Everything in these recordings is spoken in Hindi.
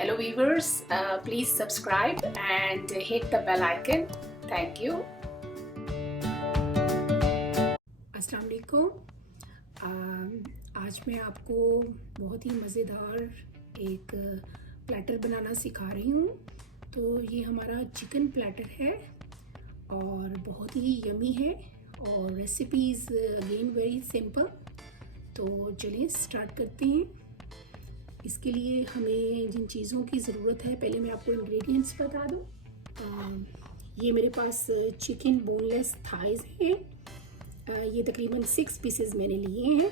Hello viewers, please subscribe and hit the bell icon. Thank you. अस्सलाम वालेकुम। आज मैं आपको बहुत ही मज़ेदार एक प्लेटर बनाना सिखा रही हूँ। तो ये हमारा चिकन प्लेटर है और बहुत ही यमी है और रेसिपीज़ अगेन वेरी सिंपल। तो चलिए स्टार्ट करते हैं। इसके लिए हमें जिन चीज़ों की ज़रूरत है, पहले मैं आपको इंग्रेडिएंट्स बता दूँ। ये मेरे पास चिकन बोनलेस थाइज़ हैं। ये तकरीबन 6 पीसेस मैंने लिए हैं।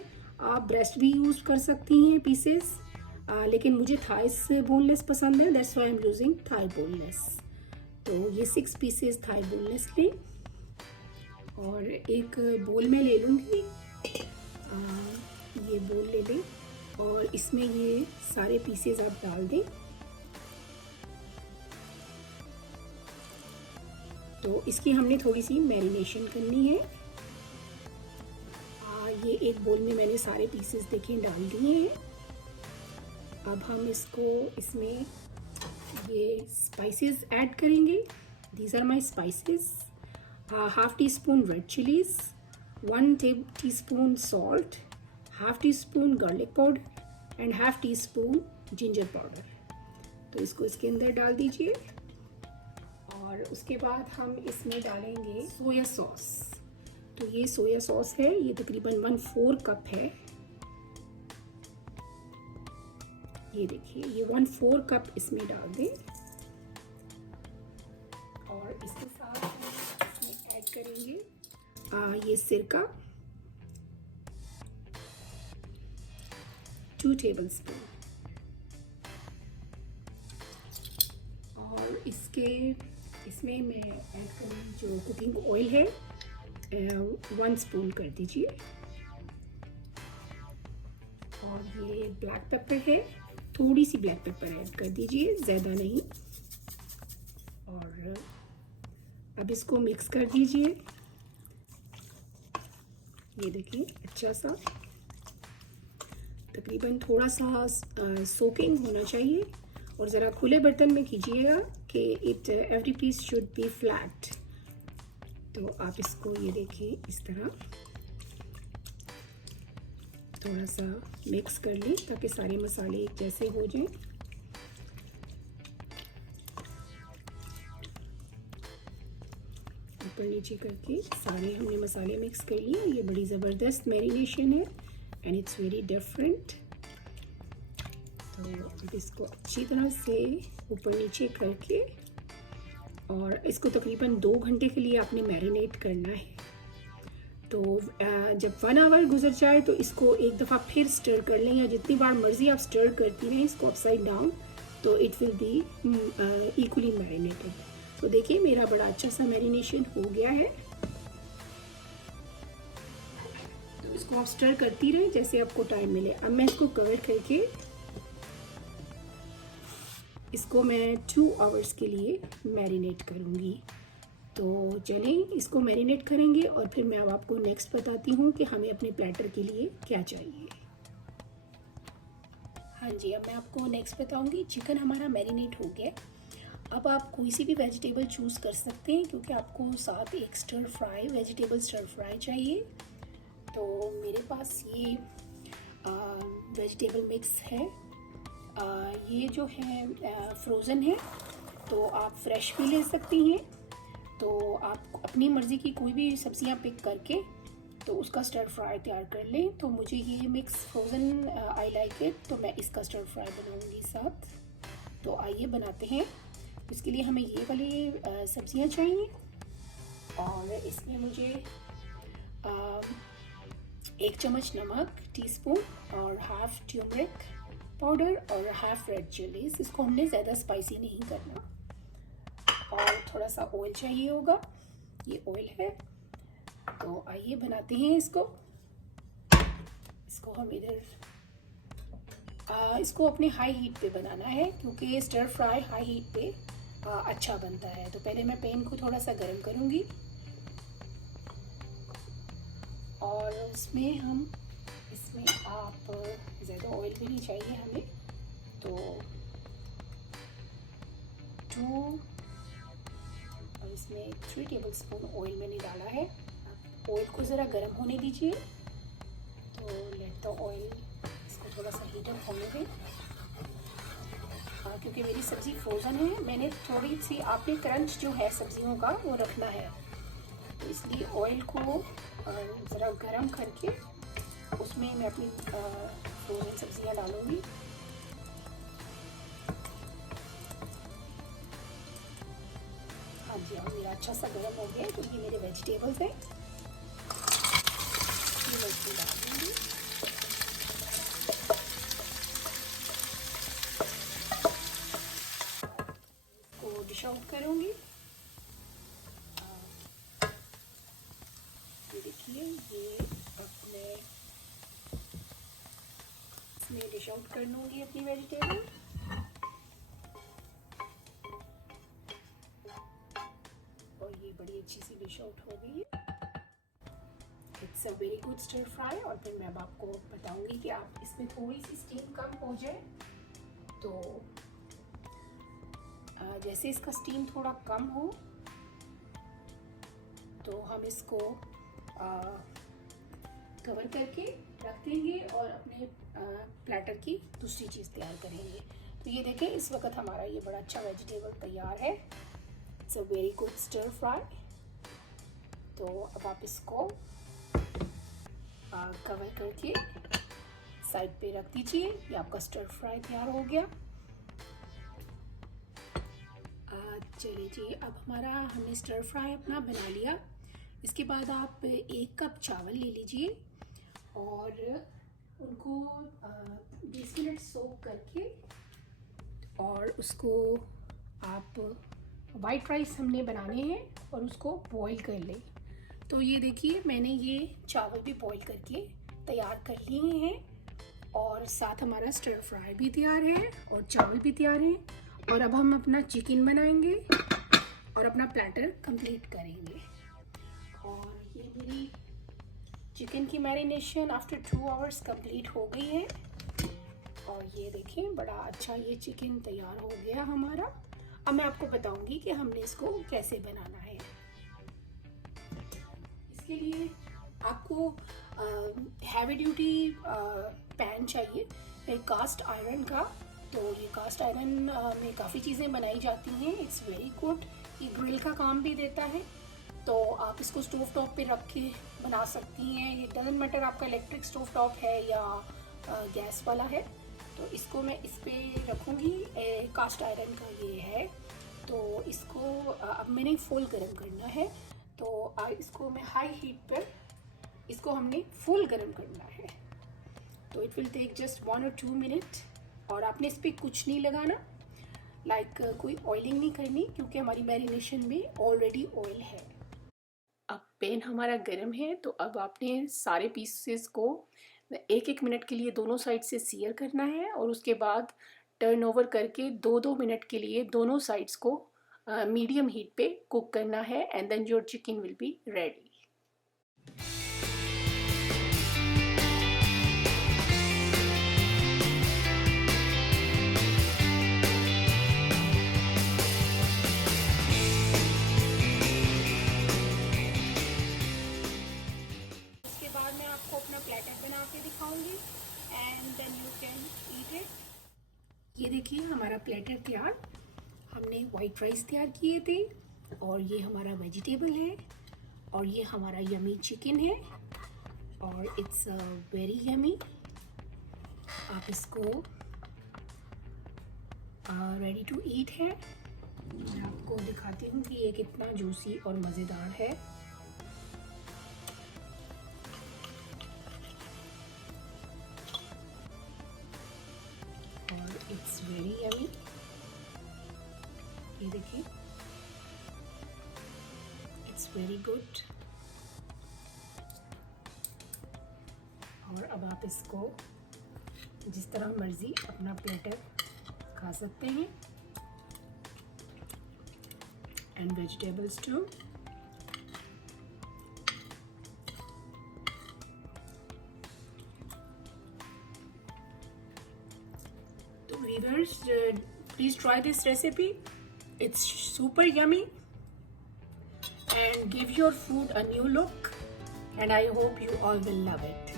आप ब्रेस्ट भी यूज़ कर सकती हैं पीसेस, लेकिन मुझे थाइस बोनलेस पसंद है, that's why I am using thigh boneless. तो ये 6 पीसेस थाई बोनलेस लें और एक बोल में ले लूँगी। ये बोल ले लें और इसमें ये सारे पीसेस आप डाल दें। तो इसकी हमने थोड़ी सी मैरिनेशन करनी है। ये एक बोल में मैंने सारे पीसेस देखें डाल दिए हैं। अब हम इसमें ये स्पाइसेस ऐड करेंगे। These are my spices. Half teaspoon red chillies, 1 teaspoon salt, half teaspoon garlic powder and half teaspoon ginger powder. तो इसको इसके अंदर डाल दीजिए और उसके बाद हम इसमें डालेंगे सोया सॉस। तो ये सोया सॉस है, ये तकरीबन 1/4 कप है। ये देखिए, ये 1/4 कप इसमें डाल दें और इसके साथ हम इसमें ऐड करेंगे ये सिरका 2 टेबलस्पून और इसमें मैं ऐड करूँगी जो कुकिंग ऑयल है 1 स्पून कर दीजिए। और ये ब्लैक पेपर है, थोड़ी सी ब्लैक पेपर ऐड कर दीजिए, ज़्यादा नहीं। और अब इसको मिक्स कर दीजिए। ये देखिए, अच्छा सा तकरीबन थोड़ा सा सोकिंग होना चाहिए और ज़रा खुले बर्तन में कीजिएगा कि every piece should be flat. तो आप इसको ये देखिए इस तरह थोड़ा सा मिक्स कर लें ताकि सारे मसाले एक जैसे हो जाएं। ऊपर नीचे करके सारे हमने मसाले मिक्स कर लिए। ये बड़ी ज़बरदस्त मैरिनेशन है एंड इट्स वेरी डिफरेंट। तो अब इसको अच्छी तरह से ऊपर नीचे करके और इसको तकरीबन 2 घंटे के लिए आपने मैरिनेट करना है। तो जब 1 आवर गुजर जाए तो इसको एक दफ़ा फिर स्टर कर लें, या जितनी बार मर्ज़ी आप स्टर करती रहें इसको अपसाइड डाउन, तो it will be equally marinated. तो देखिए, मेरा बड़ा अच्छा सा मैरिनेशन हो गया है। तो इसको आप स्टर करती रहें जैसे आपको टाइम मिले। अब मैं इसको कवर करके इसको मैं 2 आवर्स के लिए मैरिनेट करूँगी। तो चलें इसको मैरिनेट करेंगे और फिर मैं अब आपको नेक्स्ट बताती हूँ कि हमें अपने प्लेटर के लिए क्या चाहिए। हाँ जी, अब मैं आपको नेक्स्ट बताऊँगी। चिकन हमारा मैरिनेट हो गया। अब आप कोई सी भी वेजिटेबल चूज़ कर सकते हैं क्योंकि आपको साथ एक stir fry vegetable stir fry चाहिए। तो मेरे पास ये वेजिटेबल मिक्स है। ये जो है फ्रोज़न है, तो आप फ्रेश भी ले सकती हैं। तो आप अपनी मर्ज़ी की कोई भी सब्ज़ियां पिक करके तो उसका स्टर फ्राई तैयार कर लें। तो मुझे ये mix frozen I like it, तो मैं इसका स्टर फ्राई बनाऊंगी साथ। तो आइए बनाते हैं। इसके लिए हमें ये वाली सब्ज़ियां चाहिए और इसमें मुझे 1 चम्मच नमक टीस्पून और हाफ टर्मरिक पाउडर और हाफ रेड चिलीज। इसको हमने ज़्यादा स्पाइसी नहीं करना। और थोड़ा सा ऑयल चाहिए होगा, ये ऑयल है। तो आइए बनाते हैं इसको हम इसको अपने हाई हीट पे बनाना है क्योंकि स्टर फ्राई हाई हीट पे अच्छा बनता है। तो पहले मैं पैन को थोड़ा सा गर्म करूँगी और इसमें आप ज़्यादा ऑयल भी नहीं चाहिए हमें। तो काजू और इसमें 3 टेबलस्पून ऑयल मैंने डाला है। ऑयल को ज़रा गर्म होने दीजिए। तो लेट द ऑयल, इसको थोड़ा सा हीट अप होने दें। क्योंकि मेरी सब्ज़ी फ्रोज़न है, मैंने थोड़ी सी, आपने क्रंच जो है सब्जियों का वो रखना है, तो इसलिए ऑयल को ज़रा गर्म करके उसमें मैं अपनी फ्रोज़न सब्जियां डालूँगी। हाँ जी, हाँ, मेरा अच्छा सा गर्म हो गया है। तो ये मेरे वेजिटेबल्स हैं, ये मैं इसमें डाल दूँगी। इसको डिश आउट करूँगी। ये देखिए, ये अपने इसमें डिश आउट कर लूँगी अपनी वेजिटेबल। और ये बड़ी अच्छी सी डिश आउट हो गई है। It's a very good stir fry. और फिर मैं अब आपको बताऊंगी कि आप इसमें थोड़ी सी स्टीम कम हो जाए तो जैसे इसका स्टीम थोड़ा कम हो तो हम इसको कवर करके रख देंगे और अपने प्लेटर की दूसरी चीज़ तैयार करेंगे। तो ये देखें, इस वक्त हमारा ये बड़ा अच्छा वेजिटेबल तैयार है। It's a very good stir fry. तो अब आप इसको कवर करके साइड पे रख दीजिए। ये आपका स्टर फ्राई तैयार हो गया। चलिए जी, अब हमारा हमने स्टर फ्राई अपना बना लिया। इसके बाद आप 1 कप चावल ले लीजिए और उनको 20 मिनट सोक करके और उसको आप, वाइट राइस हमने बनाने हैं और उसको बॉईल कर लें। तो ये देखिए, मैंने ये चावल भी बॉईल करके तैयार कर लिए हैं और साथ हमारा स्टर फ्राई भी तैयार है और चावल भी तैयार हैं। और अब हम अपना चिकन बनाएंगे और अपना प्लेटर कंप्लीट करेंगे। और ये मेरी चिकन की मैरिनेशन आफ्टर 2 आवर्स कंप्लीट हो गई है। और ये देखिए, बड़ा अच्छा ये चिकन तैयार हो गया हमारा। अब मैं आपको बताऊंगी कि हमने इसको कैसे बनाना है। इसके लिए आपको हैवी ड्यूटी पैन चाहिए, कास्ट आयरन का। तो ये कास्ट आयरन में काफ़ी चीज़ें बनाई जाती हैं। It's very good. ये ग्रिल का काम भी देता है। तो आप इसको स्टोव टॉप पे रख के बना सकती हैं। ये डजंट मैटर आपका इलेक्ट्रिक स्टोव टॉप है या गैस वाला है। तो इसको मैं इस पर रखूँगी। कास्ट आयरन का ये है। तो इसको अब मैंने फुल गर्म करना है। तो इसको मैं हाई हीट पर इसको हमने फुल गर्म करना है। तो it will take just 1 or 2 minute. और आपने इस पर कुछ नहीं लगाना, कोई ऑयलिंग नहीं करनी, क्योंकि हमारी मैरिनेशन में ऑलरेडी ऑयल है। अब पैन हमारा गर्म है। तो अब आपने सारे पीसेस को 1-1 मिनट के लिए दोनों साइड से सीयर करना है और उसके बाद टर्न ओवर करके 2-2 मिनट के लिए दोनों साइड्स को मीडियम हीट पे कुक करना है। And then your chicken will be ready. दिखाऊंगी and then you can eat it. ये देखिए, हमारा प्लेटर तैयार। हमने वाइट राइस तैयार किए थे और ये हमारा वेजिटेबल है और ये हमारा यमी चिकन है और इट्स वेरी यमी। आप इसको रेडी टू ईट है। मैं आपको दिखाती हूँ कि ये कितना जूसी और मज़ेदार है। और इट्स वेरी यमी। ये देखिए, इट्स वेरी गुड। और अब आप इसको जिस तरह मर्जी अपना प्लेटर खा सकते हैं। And vegetables too. So viewers, please try this recipe It's super yummy and give your food a new look, and I hope you all will love it.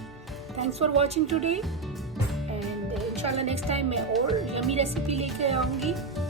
Thanks for watching today, and inshallah next time मैं और yummy रेसिपी लेके आऊँगी.